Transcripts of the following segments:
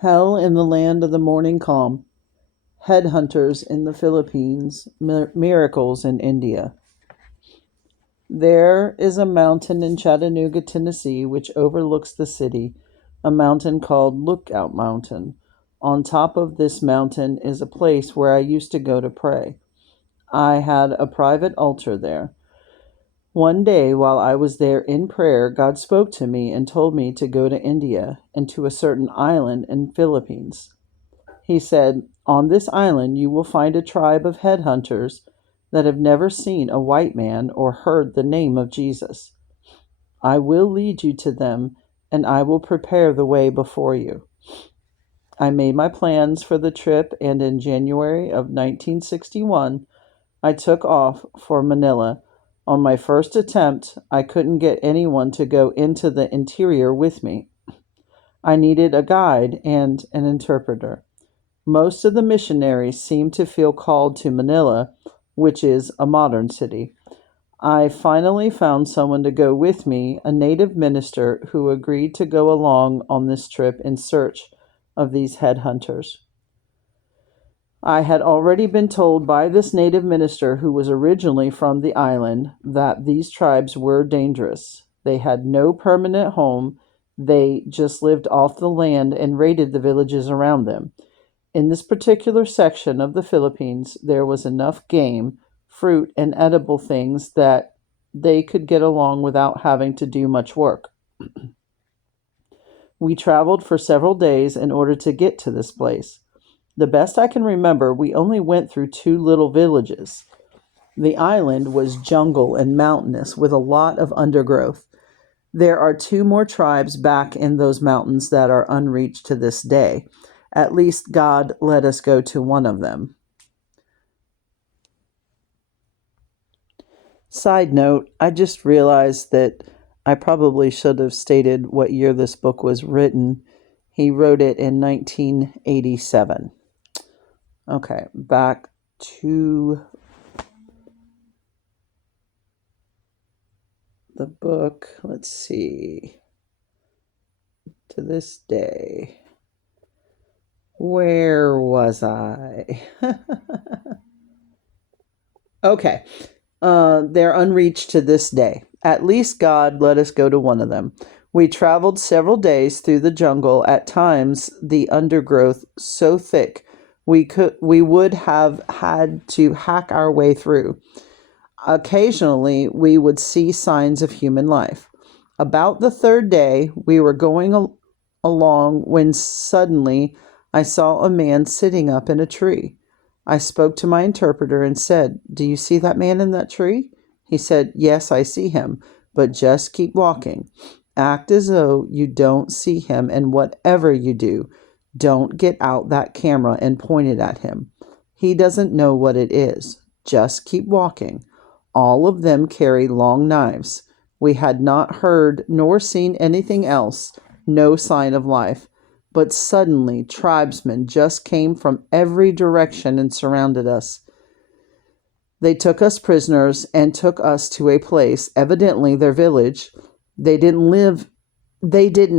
Hell in the Land of the Morning Calm, Headhunters in the Philippines, Miracles in India. There is a mountain in Chattanooga, Tennessee, which overlooks the city, a mountain called Lookout Mountain. On top of this mountain is a place where I used to go to pray. I had a private altar there. One day, while I was there in prayer, God spoke to me and told me to go to India and to a certain island in Philippines. He said, "On this island you will find a tribe of headhunters that have never seen a white man or heard the name of Jesus. I will lead you to them, and I will prepare the way before you." I made my plans for the trip, and in January of 1961, I took off for Manila. On my first attempt, I couldn't get anyone to go into the interior with me. I needed a guide and an interpreter. Most of the missionaries seemed to feel called to Manila, which is a modern city. I finally found someone to go with me, a native minister who agreed to go along on this trip in search of these headhunters. I had already been told by this native minister, who was originally from the island, that these tribes were dangerous. They had no permanent home, they just lived off the land and raided the villages around them. In this particular section of the Philippines, there was enough game, fruit, and edible things that they could get along without having to do much work. We traveled for several days in order to get to this place. The best I can remember, we only went through two little villages. The island was jungle and mountainous with a lot of undergrowth. There are two more tribes back in those mountains that are unreached to this day. At least God let us go to one of them. Side note, I just realized that I probably should have stated what year this book was written. He wrote it in 1987. Okay, back to the book. Let's see. To this day. Where was I? Okay. They're unreached to this day. At least God let us go to one of them. We traveled several days through the jungle, at times the undergrowth so thick we would have had to hack our way through. Occasionally we would see signs of human life. About the third day, we were going along when suddenly I saw a man sitting up in a tree. I spoke to my interpreter and said, "Do you see that man in that tree?" He said, "Yes, I see him, but just keep walking. Act as though you don't see him, and whatever you do, don't get out that camera and point it at him. He doesn't know what it is. Just keep walking." All of them carry long knives. We had not heard nor seen anything else, no sign of life. But suddenly tribesmen just came from every direction and surrounded us. They took us prisoners and took us to a place, evidently their village. They didn't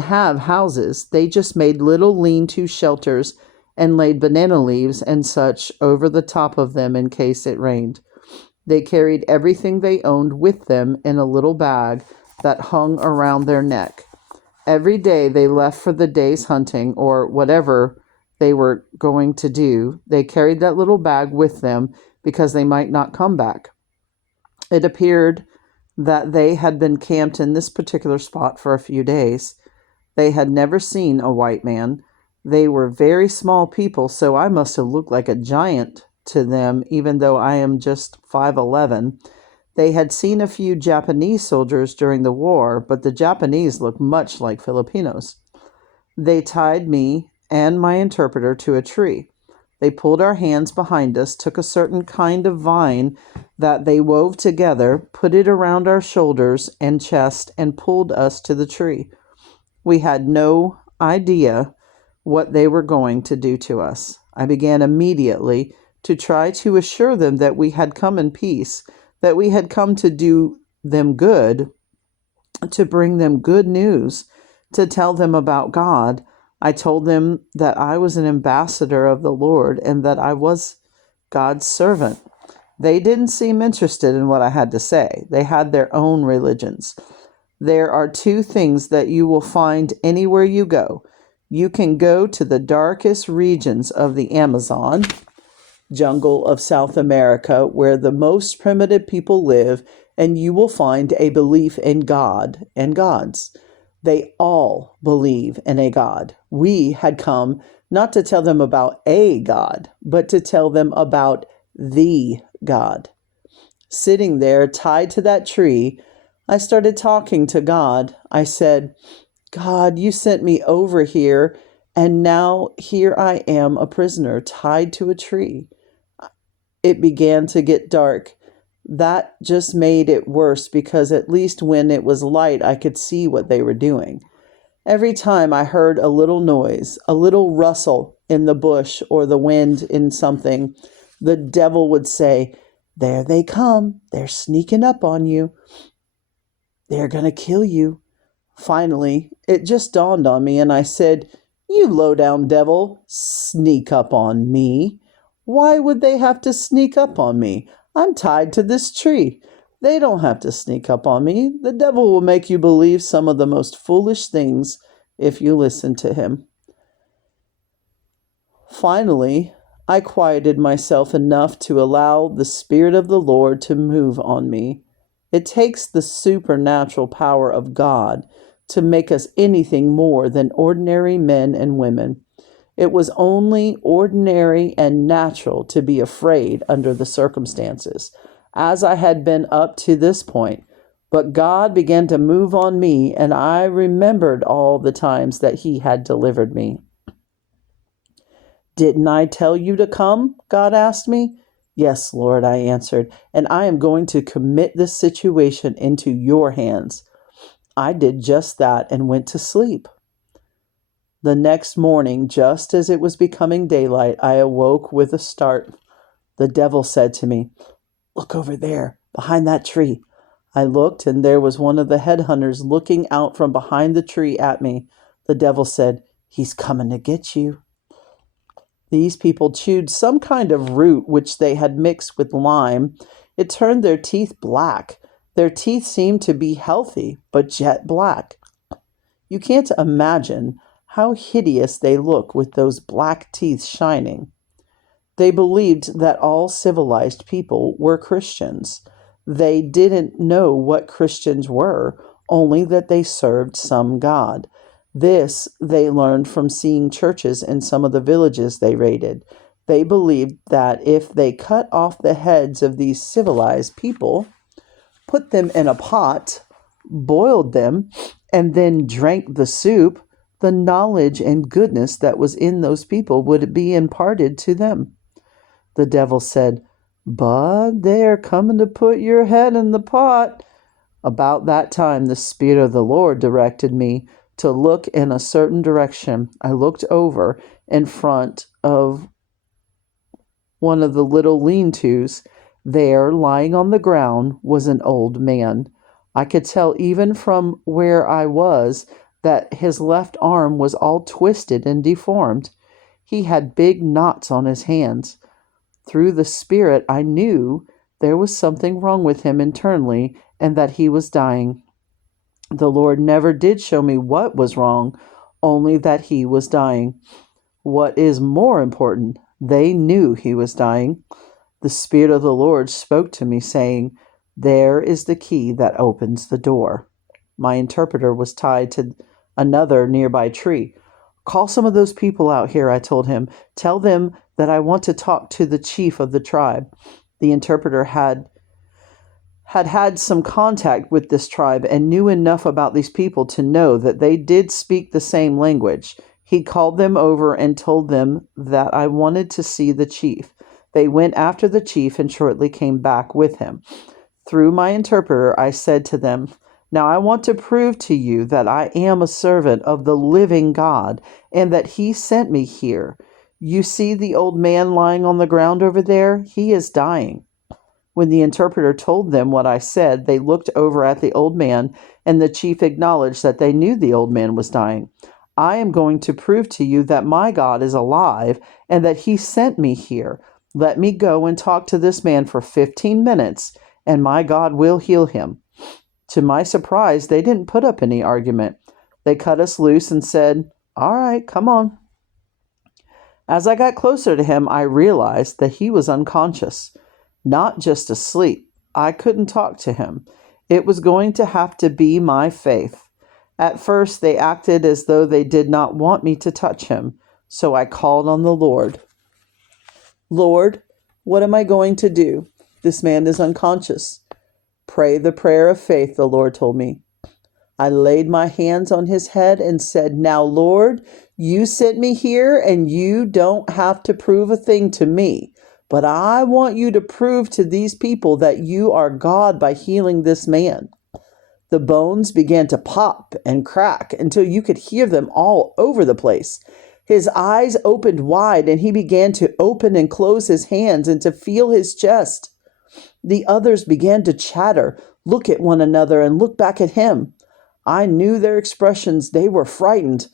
have houses. They just made little lean-to shelters and laid banana leaves and such over the top of them in case it rained. They carried everything they owned with them in a little bag that hung around their neck. Every day they left for the day's hunting or whatever they were going to do. They carried that little bag with them because they might not come back. It appeared that they had been camped in this particular spot for a few days. They had never seen a white man. They were very small people, so I must have looked like a giant to them, even though I am just 5'11". They had seen a few Japanese soldiers during the war, but the Japanese looked much like Filipinos. They tied me and my interpreter to a tree. They pulled our hands behind us, took a certain kind of vine that they wove together, put it around our shoulders and chest, and pulled us to the tree. We had no idea what they were going to do to us. I began immediately to try to assure them that we had come in peace, that we had come to do them good, to bring them good news, to tell them about God, I told them that I was an ambassador of the Lord and that I was God's servant. They didn't seem interested in what I had to say. They had their own religions. There are two things that you will find anywhere you go. You can go to the darkest regions of the Amazon jungle of South America, where the most primitive people live, and you will find a belief in God and gods. They all believe in a God. We had come not to tell them about a God, but to tell them about the God. Sitting there tied to that tree, I started talking to God. I said, God, you sent me over here, and now here I am, a prisoner tied to a tree. It began to get dark. That just made it worse because at least when it was light, I could see what they were doing. Every time I heard a little noise, a little rustle in the bush or the wind in something, the devil would say, there they come. They're sneaking up on you. They're going to kill you. Finally, it just dawned on me, and I said, you low-down devil, sneak up on me. Why would they have to sneak up on me? I'm tied to this tree. They don't have to sneak up on me. The devil will make you believe some of the most foolish things if you listen to him. Finally, I quieted myself enough to allow the Spirit of the Lord to move on me. It takes the supernatural power of God to make us anything more than ordinary men and women. It was only ordinary and natural to be afraid under the circumstances, as I had been up to this point. But God began to move on me, and I remembered all the times that He had delivered me. Didn't I tell you to come? God asked me. Yes, Lord, I answered, and I am going to commit this situation into your hands. I did just that and went to sleep. The next morning, just as it was becoming daylight, I awoke with a start. The devil said to me, look over there, behind that tree. I looked, and there was one of the headhunters looking out from behind the tree at me. The devil said, he's coming to get you. These people chewed some kind of root which they had mixed with lime. It turned their teeth black. Their teeth seemed to be healthy, but jet black. You can't imagine how hideous they look with those black teeth shining. They believed that all civilized people were Christians. They didn't know what Christians were, only that they served some God. This they learned from seeing churches in some of the villages they raided. They believed that if they cut off the heads of these civilized people, put them in a pot, boiled them, and then drank the soup, the knowledge and goodness that was in those people would be imparted to them. The devil said, but they are coming to put your head in the pot. About that time, the Spirit of the Lord directed me to look in a certain direction. I looked over in front of one of the little lean-tos. There, lying on the ground, was an old man. I could tell even from where I was that his left arm was all twisted and deformed. He had big knots on his hands. Through the Spirit, I knew there was something wrong with him internally and that he was dying. The Lord never did show me what was wrong, only that he was dying. What is more important, they knew he was dying. The Spirit of the Lord spoke to me, saying, there is the key that opens the door. My interpreter was tied to another nearby tree. Call some of those people out here, I told him. Tell them that I want to talk to the chief of the tribe. The interpreter had some contact with this tribe and knew enough about these people to know that they did speak the same language. He called them over and told them that I wanted to see the chief. They went after the chief and shortly came back with him. Through my interpreter, I said to them, now I want to prove to you that I am a servant of the living God and that he sent me here. You see the old man lying on the ground over there? He is dying. When the interpreter told them what I said, they looked over at the old man, and the chief acknowledged that they knew the old man was dying. I am going to prove to you that my God is alive and that he sent me here. Let me go and talk to this man for 15 minutes, and my God will heal him." To my surprise, they didn't put up any argument. They cut us loose and said, "All right, come on." As I got closer to him, I realized that he was unconscious, not just asleep. I couldn't talk to him. It was going to have to be my faith. At first, they acted as though they did not want me to touch him, so I called on the Lord. "Lord, what am I going to do? This man is unconscious." "Pray the prayer of faith," the Lord told me. I laid my hands on his head and said, "Now, Lord, you sent me here and you don't have to prove a thing to me, but I want you to prove to these people that you are God by healing this man." The bones began to pop and crack until you could hear them all over the place. His eyes opened wide and he began to open and close his hands and to feel his chest. The others began to chatter, look at one another, and look back at him. I knew their expressions. They were frightened.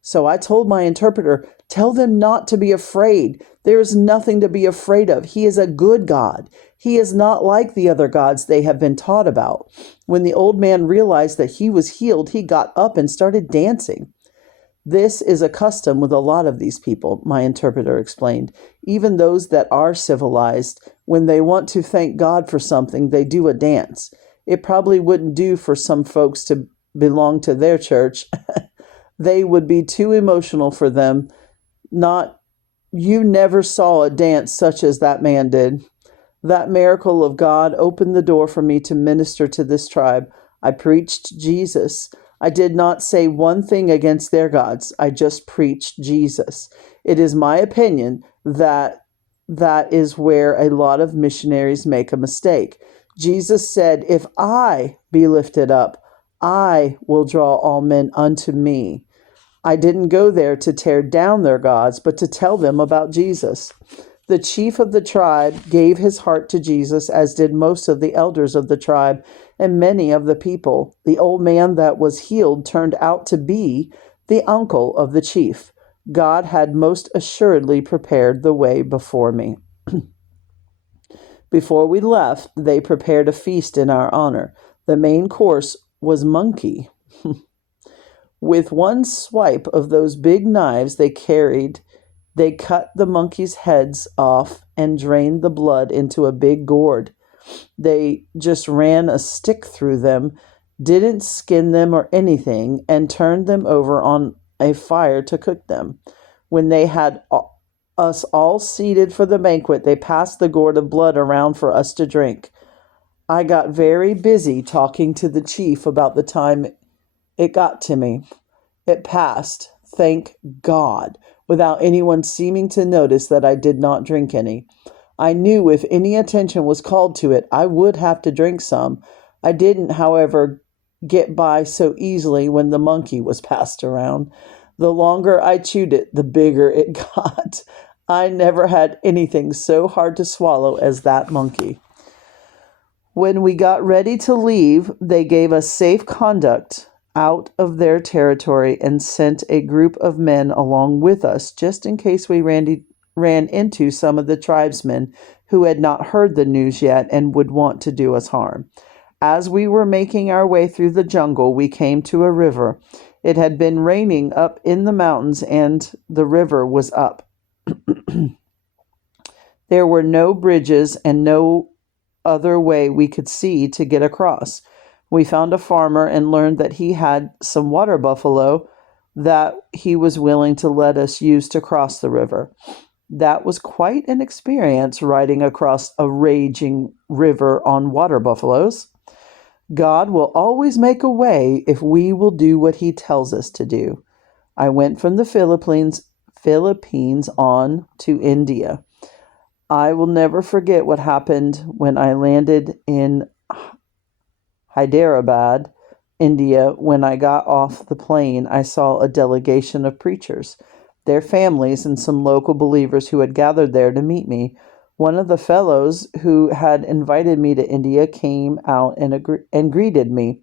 So I told my interpreter, "Tell them not to be afraid. There is nothing to be afraid of. He is a good God. He is not like the other gods they have been taught about." When the old man realized that he was healed, he got up and started dancing. "This is a custom with a lot of these people," my interpreter explained. "Even those that are civilized, when they want to thank God for something, they do a dance. It probably wouldn't do for some folks to belong to their church. They would be too emotional for them. Not, you never saw a dance such as that man did." That miracle of God opened the door for me to minister to this tribe. I preached Jesus. I did not say one thing against their gods. I just preached Jesus. It is my opinion that that is where a lot of missionaries make a mistake. Jesus said, "If I be lifted up, I will draw all men unto me." I didn't go there to tear down their gods, but to tell them about Jesus. The chief of the tribe gave his heart to Jesus, as did most of the elders of the tribe and many of the people. The old man that was healed turned out to be the uncle of the chief. God had most assuredly prepared the way before me. Before we left, they prepared a feast in our honor. The main course was monkey. With one swipe of those big knives they carried, they cut the monkeys' heads off and drained the blood into a big gourd. They just ran a stick through them, didn't skin them or anything, and turned them over on a fire to cook them. When they had us all seated for the banquet, they passed the gourd of blood around for us to drink. I got very busy talking to the chief about the time it got to me. It passed, thank God, without anyone seeming to notice that I did not drink any. I knew if any attention was called to it, I would have to drink some. I didn't, however, get by so easily when the monkey was passed around. The longer I chewed it, the bigger it got. I never had anything so hard to swallow as that monkey. When we got ready to leave, they gave us safe conduct out of their territory and sent a group of men along with us just in case we ran into some of the tribesmen who had not heard the news yet and would want to do us harm. As we were making our way through the jungle, we came to a river. It had been raining up in the mountains and the river was up. There were no bridges and no other way we could see to get across. We found a farmer and learned that he had some water buffalo that he was willing to let us use to cross the river. That was quite an experience, riding across a raging river on water buffaloes. God will always make a way if we will do what he tells us to do. I went from the Philippines on to India. I will never forget what happened when I landed in Hyderabad, India. When I got off the plane, I saw a delegation of preachers, their families, and some local believers who had gathered there to meet me. One of the fellows who had invited me to India came out and greeted me.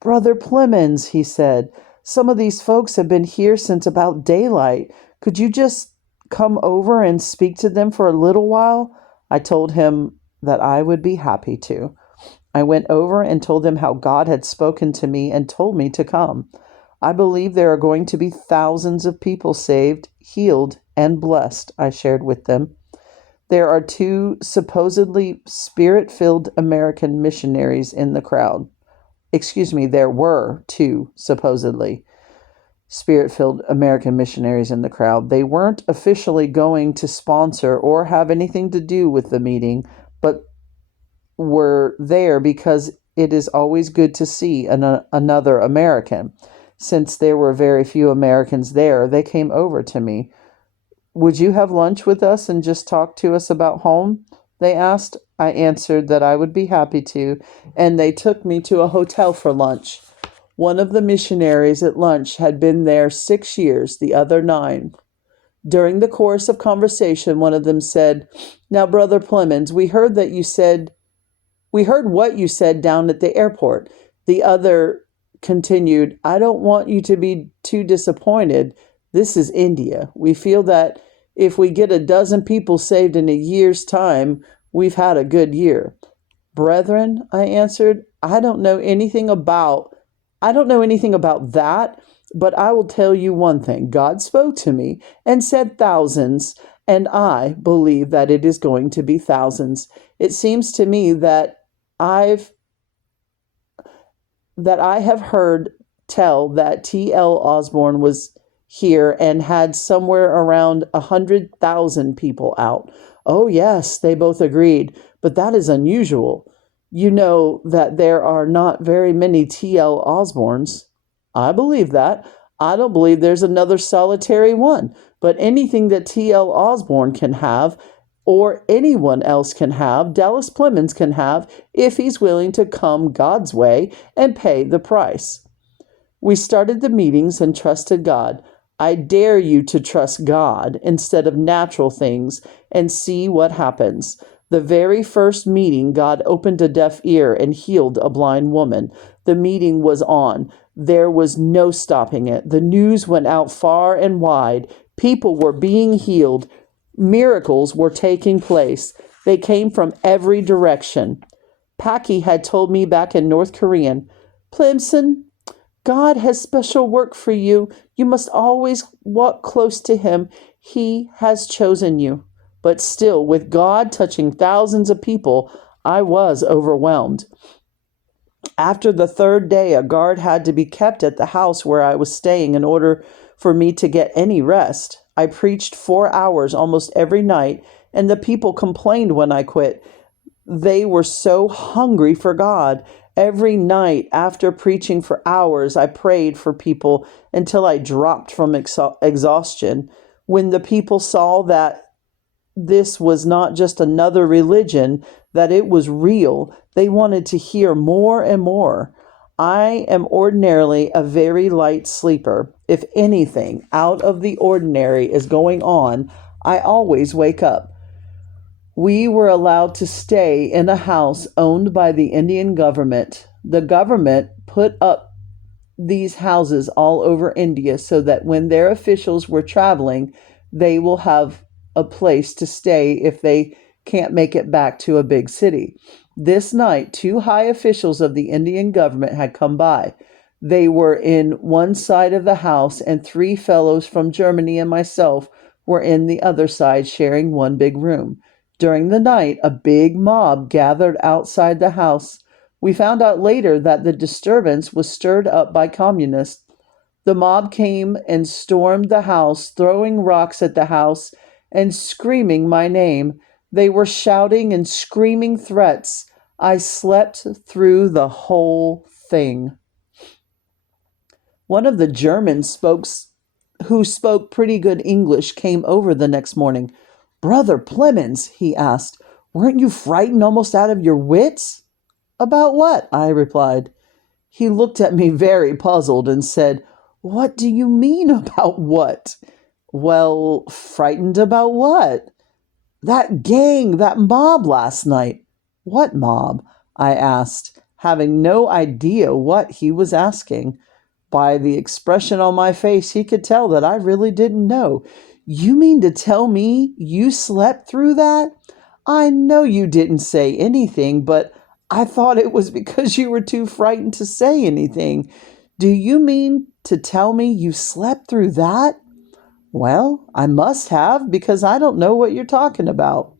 "Brother Plemmons," he said, Some of these folks have been here since about daylight. Could you just come over and speak to them for a little while?" I told him that I would be happy to. I went over and told them how God had spoken to me and told me to come. "I believe there are going to be thousands of people saved, healed, and blessed," I shared with them. There are two supposedly spirit-filled American missionaries in the crowd. Excuse me, there were two supposedly spirit-filled American missionaries in the crowd. They weren't officially going to sponsor or have anything to do with the meeting, but were there because it is always good to see another American. Since there were very few Americans there, they came over to me. "Would you have lunch with us and just talk to us about home?" they asked. I answered that I would be happy to, and they took me to a hotel for lunch. One of the missionaries at lunch had been there 6 years, the other 9. During the course of conversation, one of them said, "Now, Brother Plemmons, we heard what you said down at the airport." The other continued, "I don't want you to be too disappointed. This is India. We feel that if we get a dozen people saved in a year's time, we've had a good year." "Brethren," I answered, I don't know anything about that, but I will tell you one thing. God spoke to me and said thousands, and I believe that it is going to be thousands. It seems to me that I've I have heard tell that T.L. Osborne was here and had somewhere around 100,000 people out. "Oh, yes," they both agreed, "but that is unusual. You know that there are not very many T.L. Osbornes." "I believe that. I don't believe there's another solitary one, but anything that T.L. Osborne can have, or anyone else can have, Dallas Plemmons can have, if he's willing to come God's way and pay the price." We started the meetings and trusted God. I dare you to trust God instead of natural things and see what happens. The very first meeting, God opened a deaf ear and healed a blind woman. The meeting was on. There was no stopping it. The news went out far and wide. People were being healed. Miracles were taking place. They came from every direction. Paki had told me back in North Korean, "Plimson, God has special work for you. You must always walk close to him. He has chosen you." But still, with God touching thousands of people, I was overwhelmed. After the third day, a guard had to be kept at the house where I was staying in order for me to get any rest. I preached 4 hours almost every night, and the people complained when I quit. They were so hungry for God. Every night after preaching for hours, I prayed for people until I dropped from exhaustion. When the people saw that this was not just another religion, that it was real, they wanted to hear more and more. I am ordinarily a very light sleeper. If anything out of the ordinary is going on, I always wake up. We were allowed to stay in a house owned by the Indian government. The government put up these houses all over India so that when their officials were traveling, they will have a place to stay if they can't make it back to a big city. This night, 2 high officials of the Indian government had come by. They were in one side of the house, and 3 fellows from Germany and myself were in the other side, sharing one big room. During the night, a big mob gathered outside the house. We found out later that the disturbance was stirred up by communists. The mob came and stormed the house, throwing rocks at the house and screaming my name. They were shouting and screaming threats. I slept through the whole thing. One of the Germans who spoke pretty good English came over the next morning. "Brother Plemmons," he asked, "weren't you frightened almost out of your wits?" "About what?" I replied. He looked at me very puzzled and said, "What do you mean about what?" "Well, frightened about what?" "That gang, that mob last night." "What mob?" I asked, having no idea what he was asking. By the expression on my face, he could tell that I really didn't know. You mean to tell me you slept through that? I know you didn't say anything, but I thought it was because you were too frightened to say anything. Do you mean to tell me you slept through that? Well, I must have, because I don't know what you're talking about.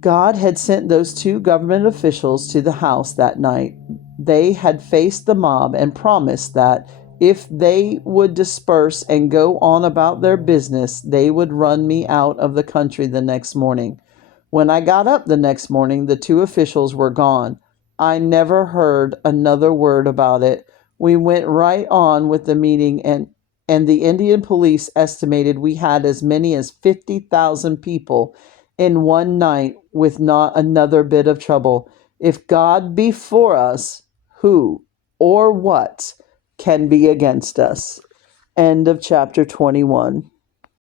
God had sent those two government officials to the house that night. They had faced the mob and promised that if they would disperse and go on about their business, they would run me out of the country the next morning. When I got up the next morning, the two officials were gone. I never heard another word about it. We went right on with the meeting, and the Indian police estimated we had as many as 50,000 people in one night with not another bit of trouble. If God be for us, who or what can be against us? End of chapter 21.